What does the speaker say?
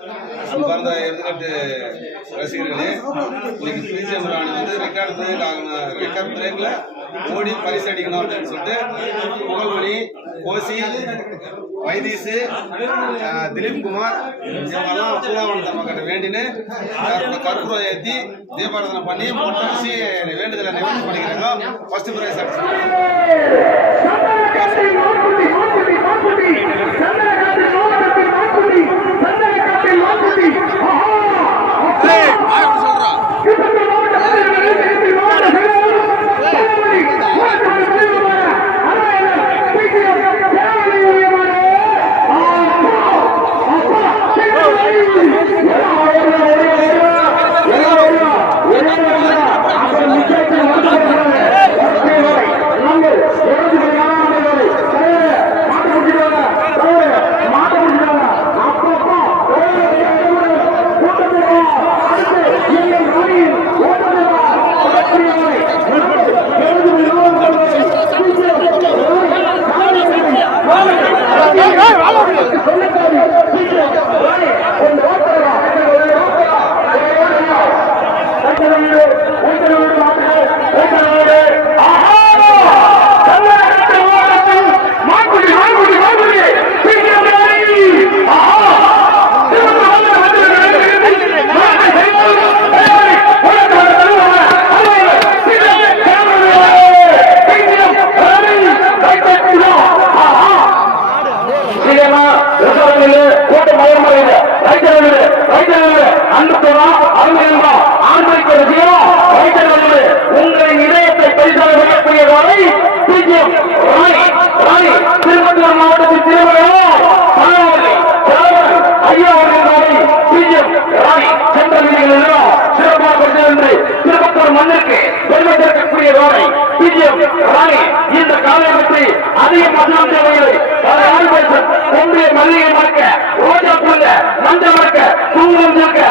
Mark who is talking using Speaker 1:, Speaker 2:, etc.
Speaker 1: அன்பார்ந்த எடுத்துக்காட்டு ரசிகர்களே இன்னைக்கு பிஜேபி வந்து ரெக்கார்ட் பிரேக் ஆகணும் ரெக்கார்ட் பிரேக்ல ஓடி பரிசு அடிக்கணும் அப்படின்னு சொல்லிட்டு புகழ்மணி கோசி வைத்தீசு அஹ், திலீப் குமார் இவங்கெல்லாம் பூலாவணத்தை கிட்ட வேண்டின்னு கற்பூர- கற்பூரம் ஏற்றி தீபாராதனை பண்ணி மொட்டை வேண்டுதலை நிவர்த்தி பண்ணிக்கிறாங்க. ஃபர்ஸ்ட் பிரைஸ்
Speaker 2: திருப்பத்தூர் மண்ணிற்கு பெருமை சேர்க்கக்கூடிய பிஜிஎம் ராணி இந்த காலை பற்றி அதிக மதுரம் தேவையில்லை. பல ஆண்டு பேசும் மல்லிகை மறக்க ரோஜா புல்ல மஞ்சள் மறக்க தூங்கம் இருக்க